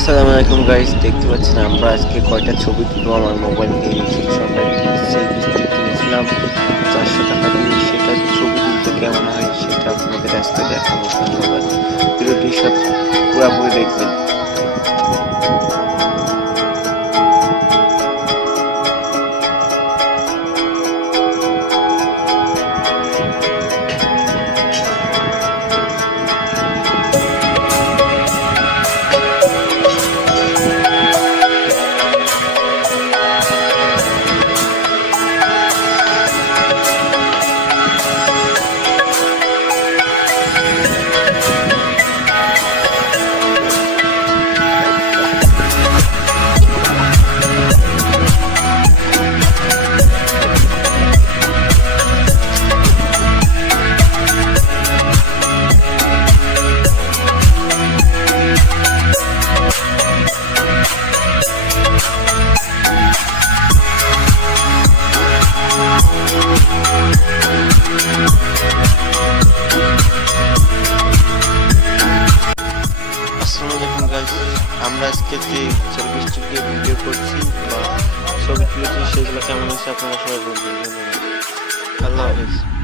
আসসালামু আলাইকুম গাইস, দেখতে পাচ্ছেন আমরা আজকে কয়টা ছবি তুলবো আমার মোবাইল দিয়ে। সেই সঙ্গে একটি সেলফি স্টিক কিনেছিলাম 400 টাকা দিয়ে। সেটা ছবি তুলতে কেমন হয় সেটা আপনাদের আজকে দেখাবো। ধন্যবাদ, ভিডিওটি সব পুরোপুরি দেখবেন। আমরা আজকে যে সেলফি স্টিক দিয়ে ভিডিও করছি বা ছবি তুলেছি সেগুলো কেমন হয়েছে আপনারা সবাই বলবেন। ধন্যবাদ, আল্লাহ হাফেজ।